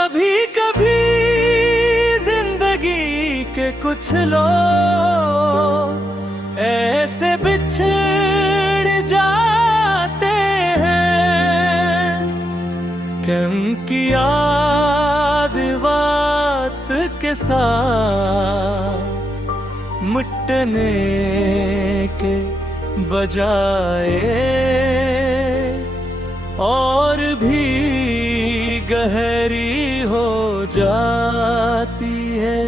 कभी कभी जिंदगी के कुछ लोग ऐसे बिछड़ जाते हैं कि उनकी याद वक्त के साथ मिटने के बजाय और भी गहरी हो जाती है।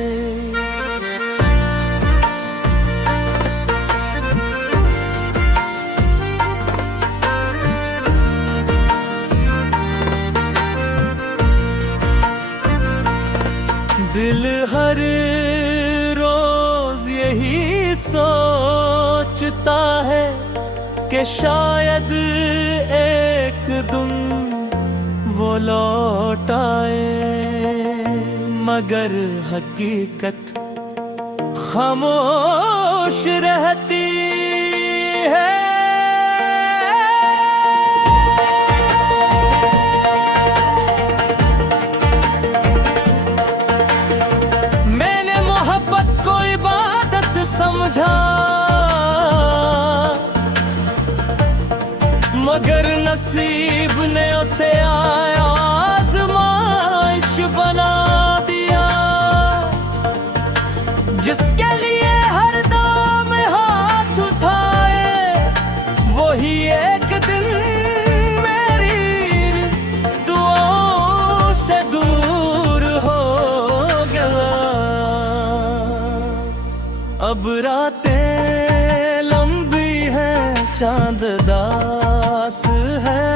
दिल हर रोज यही सोचता है कि शायद एक दिन वो लौट आए, मगर हकीकत खामोश रहती है। मैंने मोहब्बत को इबादत समझा, मगर नसीब ने उसे आज़माइश बना दिया। जिसके लिए हर दम हाथ उठाए वही एक दिन मेरी दुआओं से दूर हो गया। अब रातें लंबी हैं, चांद दास है,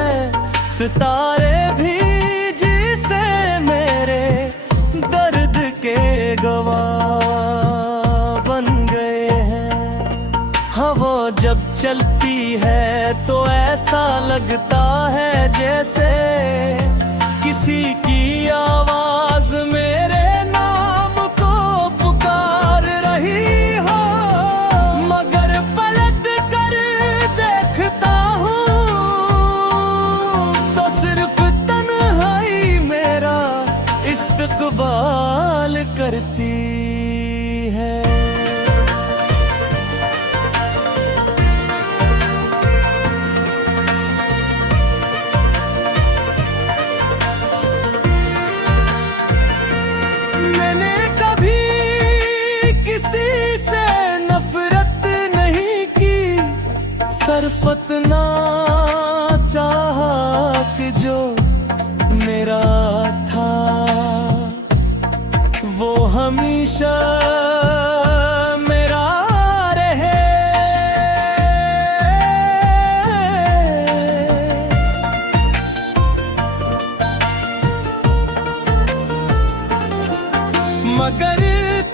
सितारे भी जिसे मेरे दर्द के गवाह बन गए हैं। हवा जब चलती है तो ऐसा लगता है जैसे किसी की आवाज मेरे नाम को पुकार रही हो, मगर पलट कर देखता हूँ तो सिर्फ तन्हाई मेरा इस्तकबाल करती है। मैंने कभी किसी से नफरत नहीं की, सरफत ना चाहा कि जो मेरा था वो हमेशा मेरा रहे। मगर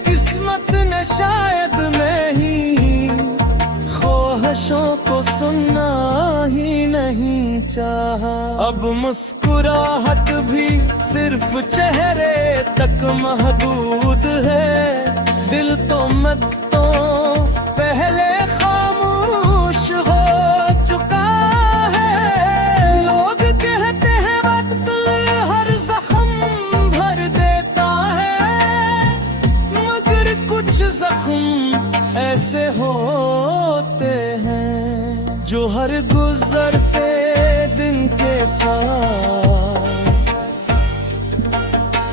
किस्मत ने शायद मैं ही ख्वाहिशों को सुनना ही नहीं चाहा। अब मुस्कुराहट भी सिर्फ चेहरे तक महदूद है, दिल तो मत तो पहले खामोश हो चुका है। लोग कहते हैं वक्त हर जख्म भर देता है, मगर कुछ जख्म ऐसे होते हैं जो हर गुजरते दिन के साथ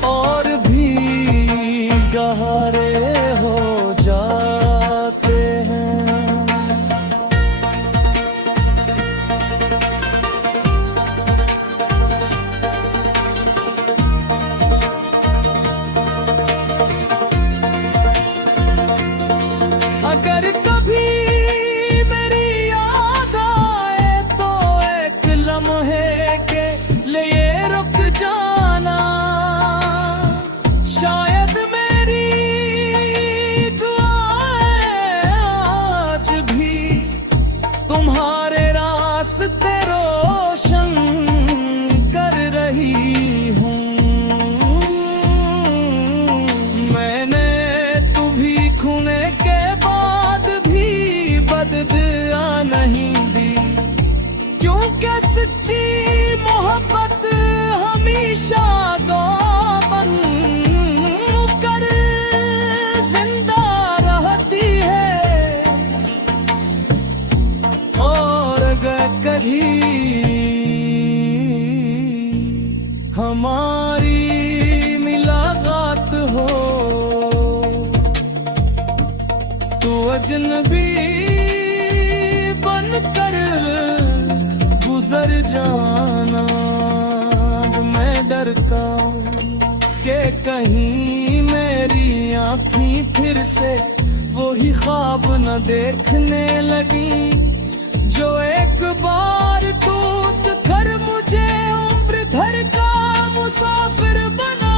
और भी गहरे हो जाते हैं। अगर कभी मेरी याद आए तो एक लम्हे के लिए रुक अजनबी बनकर गुजर जाना। मैं डरता हूँ कि कहीं मेरी आँखें फिर से वही ख्वाब न देखने लगी, जो एक बार टूट कर मुझे उम्र भर का मुसाफिर बना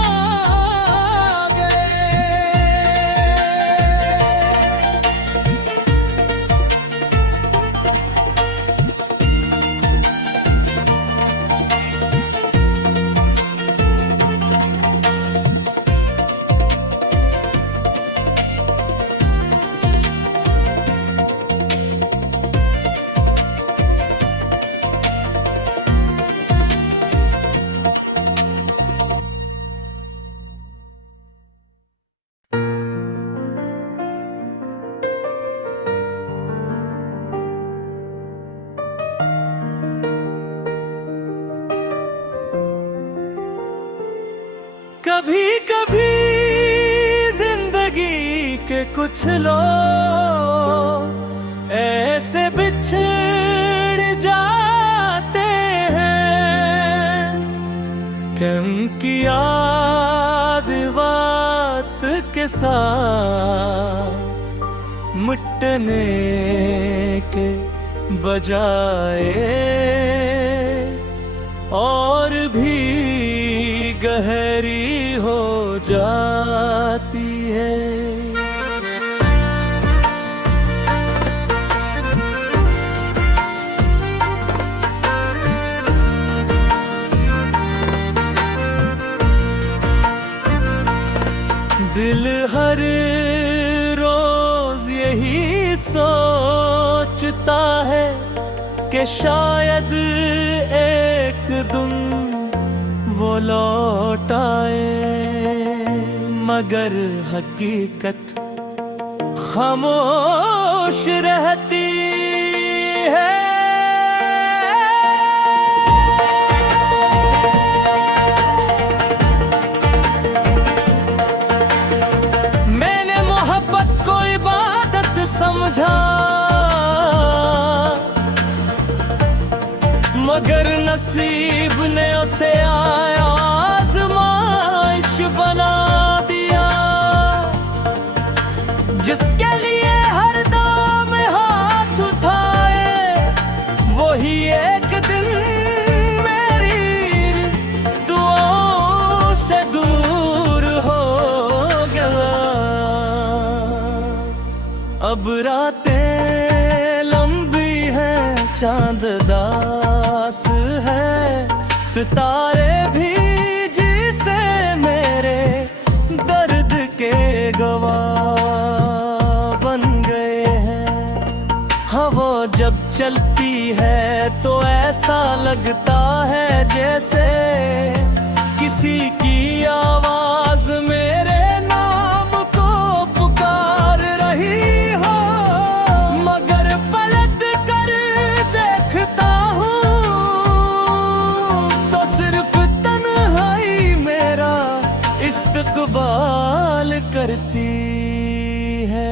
कभी कभी जिंदगी के कुछ लोग ऐसे बिछड़ जाते हैं कि उनकी याद वक्त के साथ मिटने के बजाय और भी गहरी हो जाती है। दिल हर रोज यही सोचता है कि शायद एक दिन वो लौट आए, मगर हकीकत खामोश रहती है। मैंने मोहब्बत को इबादत समझा, मगर नसीब ने उसे आज़माइश बना दिया। जिसके लिए हर दम हाथ उठाए, वही एक दिन मेरी दुआओं से दूर हो गया। अब रातें लंबी हैं, चांद दास है, सितारे भी जिसे मेरे दर्द के गवाह बन गए हैं। हवा जब चलती है तो ऐसा लगता है जैसे किसी की आवाज मेरे नाम को पुकार रही हो, मगर पलट कर देखता हूँ तो सिर्फ तन्हाई मेरा इस्तकबाल करती है।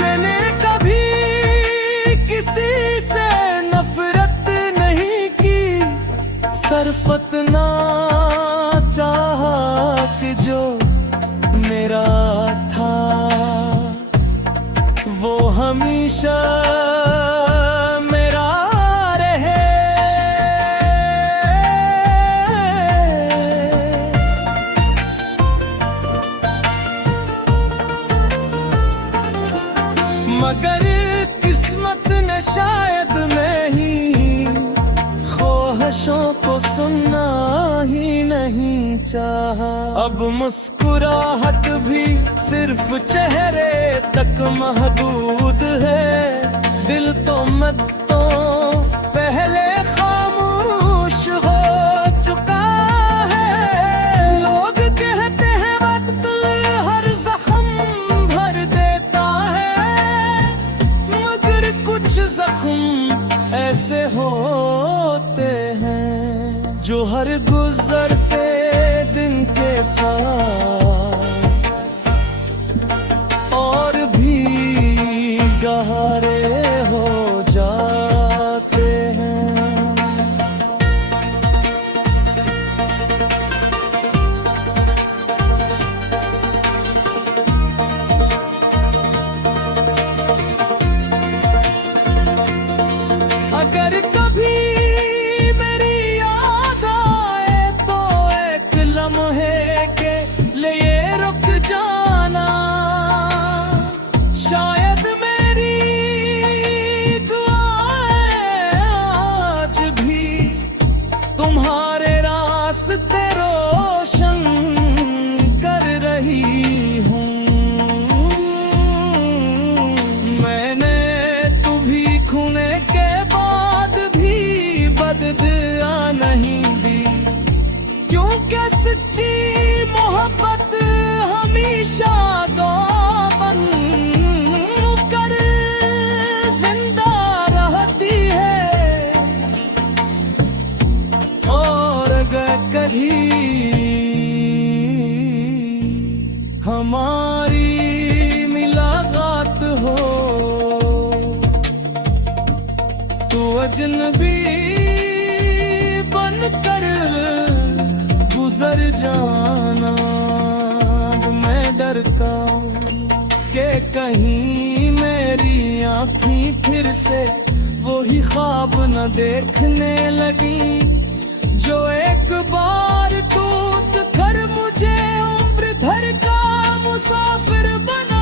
मैंने कभी किसी से नफरत नहीं की, सरफत ना चाहा कि जो मेरा था वो हमेशा मेरा रहे। मगर किस्मत ने शायद मैं ही ख्वाहिशों को सुनना ही नहीं चाहा। अब मुस्कुराहट भी सिर्फ चेहरे तक महदूद है, दिल तो मत तो पहले खामोश हो चुका है। लोग कहते हैं वक्त हर जख्म भर देता है, मगर कुछ जख्म जो हर गुजरते दिन के साथ और भी गहरे हो जाते हैं। अगर कभी मेरी याद आए तो एक लम्हे के लिए रुक जाना। शायद मेरी दुआएं आज भी तुम्हारे रास्ते रोशन कर रही हूँ। मैंने तुम्ही खूने के बाद भी बददुआ नहीं दी, क्योंकि सच्ची मोहब्बत हमेशा दो बन कर जिंदा रहती है। और अगर कभी हमारी मुलाकात हो तो अजनबी बनकर गुजर जाना। मैं डरता हूँ कि कहीं मेरी आँखें फिर से वही ख्वाब न देखने लगी, जो एक बार टूट कर मुझे उम्र भर का मुसाफिर बना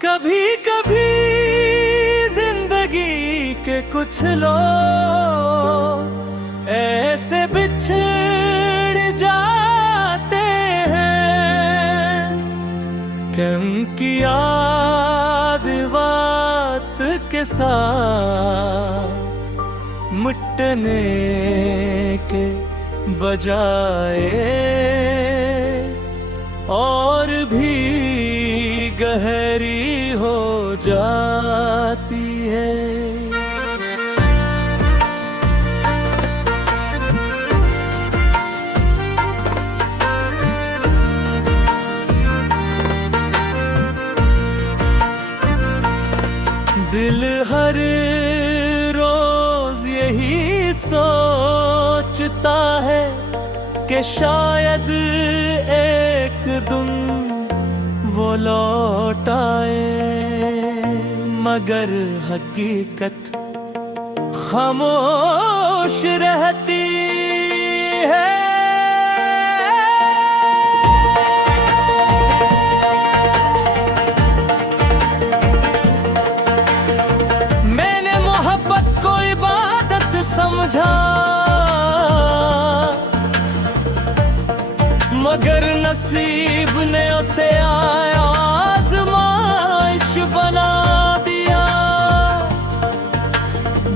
कभी कभी जिंदगी के कुछ लोग ऐसे बिछड़ जाते हैं कि उनकी याद वक्त के साथ मिटने के बजाय और भी गहरी हो जाती है। दिल हर रोज यही सोचता है कि शायद एक दिन वो लौट आए, मगर हकीकत खामोश रहती है। मैंने मोहब्बत को इबादत समझा, मगर नसीब ने उसे आज़माइश बना दिया।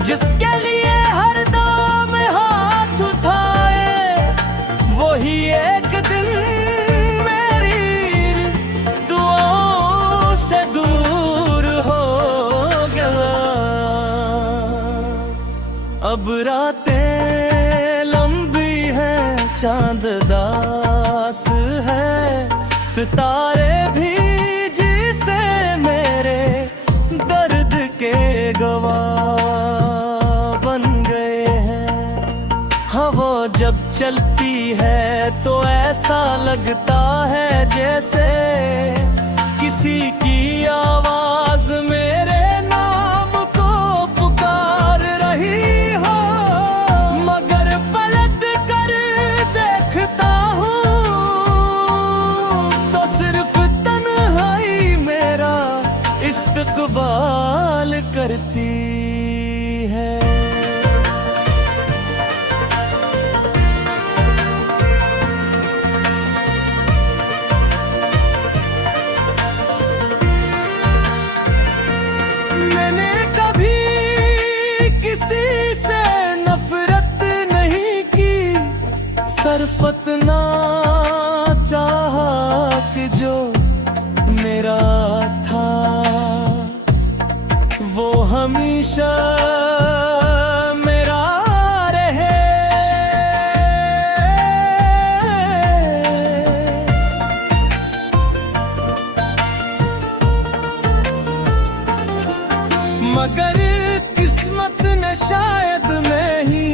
जिसके लिए हर दम हाथ उठाए वही एक दिन मेरी दुआओं से दूर हो गया। अब रातें लंबी हैं, चांद दास है, सितारे भी जिसे मेरे दर्द के गवाह बन गए हैं। हवा जब चलती है तो ऐसा लगता है जैसे किसी की आवाज मेरे नाम को पुकार रही हो, मगर पलट कर करती है। मैंने कभी किसी से नफरत नहीं की, सरफत ना चाहा कि जो मेरा था वो हमेशा मेरा रहे। मगर किस्मत ने शायद मैं ही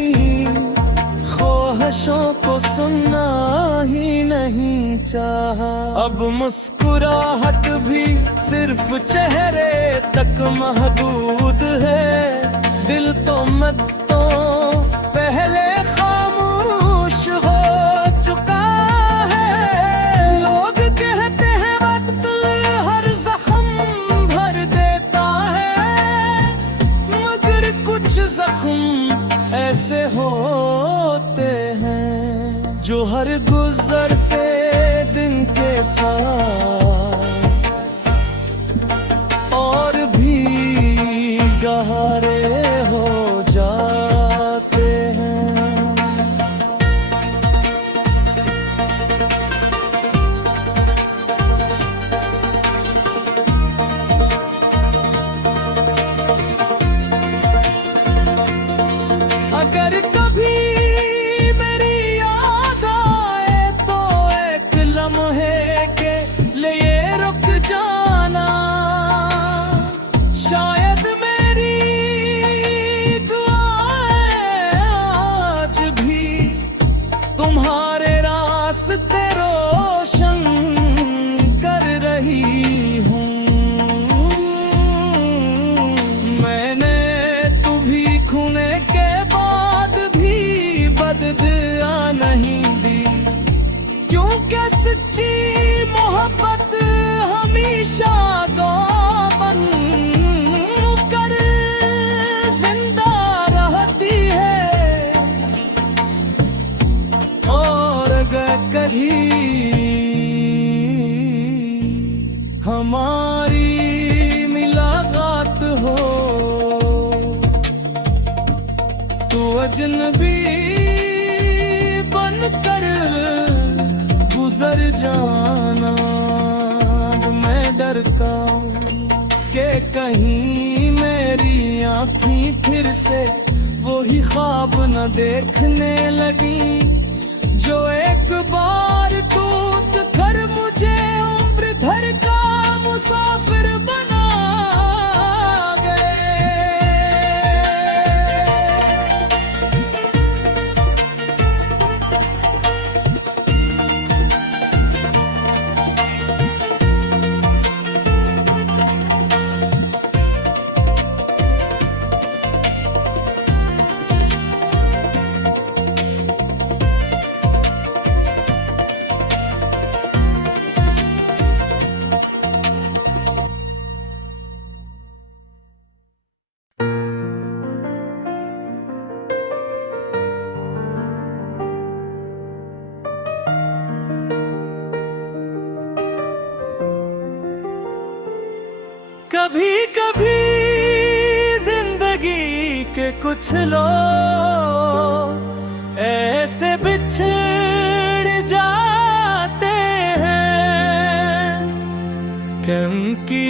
ख्वाहिशों को सुनना ही नहीं चाहा। अब मुस्कुराहट भी सिर्फ चेहरे तक महदूद है, दिल तो मत तो पहले खामोश हो चुका है। लोग कहते हैं वक्त हर जख्म भर देता है, मगर कुछ जख्म ऐसे होते हैं जो हर गुजरते दिन के साथ और भी गहरे हो जाते हैं। अगर कभी मेरी याद आए तो एक लम्हे के लिए रुक जाना, शायद मेरी दुआएं आज भी तुम्हारे रास्ते रोशन कर रही हूँ। मैंने तुम्हें खूने के बाद भी बददुआ नहीं दी, क्योंकि सच्ची मोहब्बत हमेशा गवाह बन कर जिंदा रहती है। और अगर कहीं हमारी मुलाकात हो तो अजनबी बनकर गुजर जाना। मैं डरता हूँ कि कहीं मेरी आँखें फिर से वही ख्वाब न देखने लगी जो एक बार टूट कर मुझे उम्र भर का मुसाफिर बना गए। कभी कभी जिंदगी के कुछ लोग ऐसे बिछड़ जाते हैं कि उनकी